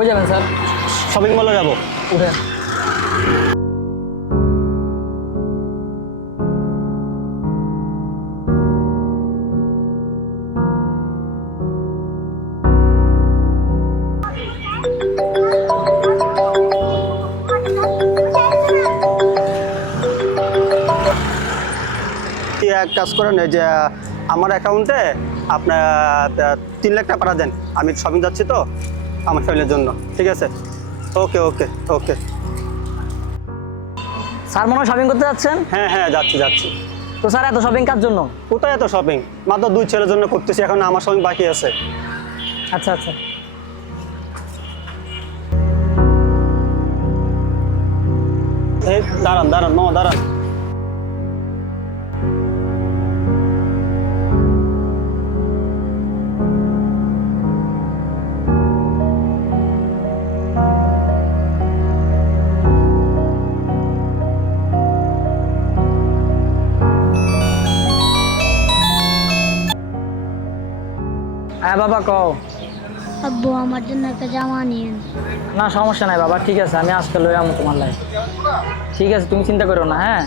কই যাবেন sir? Shopping মলে যাবো। উঠেন। এক কাজ করেন, এই যে আমার অ্যাকাউন্টে আপনার 3 লাখ টাকা পাঠা দেন। আমি শপিং যাচ্ছি তো আমার ফ্যামিলির জন্য, ঠিক আছে? ওকে ওকে ওকে। স্যার মনে হয় শপিং করতে যাচ্ছেন? হ্যাঁ হ্যাঁ, যাচ্ছি যাচ্ছি। তো স্যার এত শপিং কার জন্য? কোথায় এত শপিং? মাত্র 2 ছেলের জন্য করতেছি, এখন আমার শপিং বাকি আছে। আচ্ছা আচ্ছা। এই দাঁড়ান দাঁড়ান মামা, দাঁড়ান। হ্যাঁ বাবা কও। আব্বু আমার জন্য একটা জামা নিয়েন। না সমস্যা নাই বাবা, ঠিক আছে আমি আজকে লই আমু তোমার লাই। ঠিক আছে তুমি চিন্তা করো না। হ্যাঁ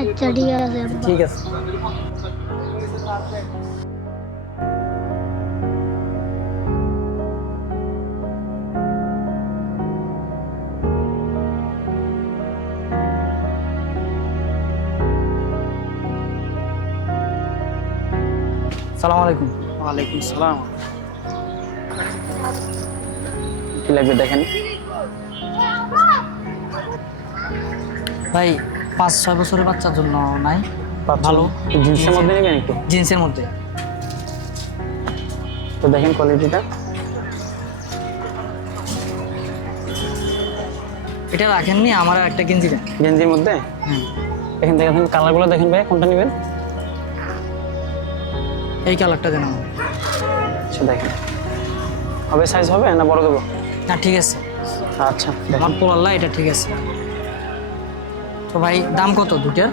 আচ্ছা ঠিক আছে আব্বু। ঠিক আছে। সালাম আলাইকুম। ওয়ালাইকুম সালাম। কি লাগবে দেখেন। ভাই 5-6 বছরের বাচ্চার জন্য নাই? ভালো জিন্সের মধ্যে নেবেন একটু? জিন্সের মধ্যে। তো দেখেন কোয়ালিটিটা। এটা রাখেননি, আমার একটা গেঞ্জি দেন। গেঞ্জির মধ্যে? হুম। এখান থেকে দেখেন কালারগুলো দেখেন ভাই, কোনটা নেবেন? এই কালারটা দেন আমার। আচ্ছা দেখেন, হবে সাইজ হবে না বড় দেবো? না ঠিক আছে, আচ্ছা দেখেন। আমার পোলাল্লা এটা ঠিক আছে। তো ভাই দাম কত দুটো?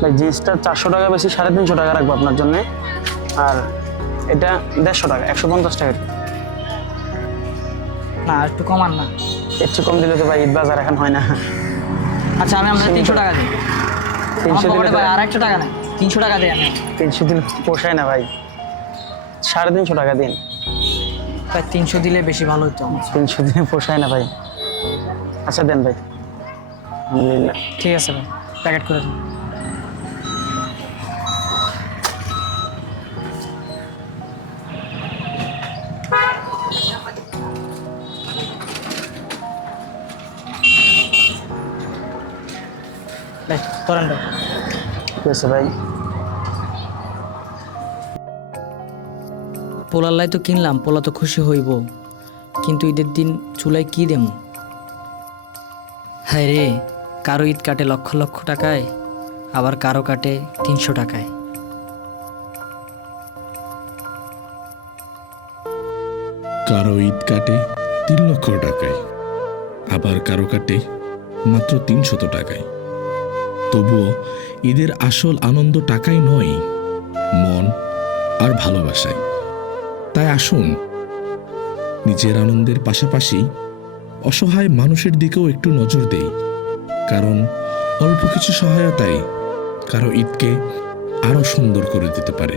ভাই জিন্সটা 400 টাকা বেশি, 350 টাকা রাখবো আপনার জন্য। আর এটা 150 টাকা, 150 টাকা। না একটু কমান না? একটু কম দিলে তো ভাই ঈদ বাজার এখন হয় না। আচ্ছা আমি আপনার 300 টাকা দিই। 300 দিলে ভাই আর 100 টাকা নেই, 300 টাকা দিই আমি। 300 দিলে পোষায় না ভাই, 350 টাকা দিন। ভাই 300 দিলে বেশি ভালো হতো আমার। 300 দিনে পোষায় না ভাই। আচ্ছা দেন ভাই। আলহামদুলিল্লাহ। ঠিক আছে ভাই, প্যাকেট করে দিন। ভাই করেন ভাই। ঠিক আছে ভাই। পোলার তো কিনলাম, পোলা তো খুশি হইব, কিন্তু ঈদের দিন চুলায় কি দেবো? হ্যাঁ রে, কারো ঈদ কাটে লক্ষ লক্ষ টাকায়, আবার কারো কাটে 300 টাকায়। কারো ঈদ কাটে 3 লক্ষ টাকায়, আবার কারো কাটে মাত্র 300 টাকায়। তবুও ঈদের আসল আনন্দ টাকায় নয়, মন আর ভালোবাসায়। তাই আসুন, নিজের আনন্দের পাশাপাশি অসহায় মানুষের দিকেও একটু নজর দেই, কারণ অল্প কিছু সহায়তায় কারো ঈদকে আরো সুন্দর করে দিতে পারে।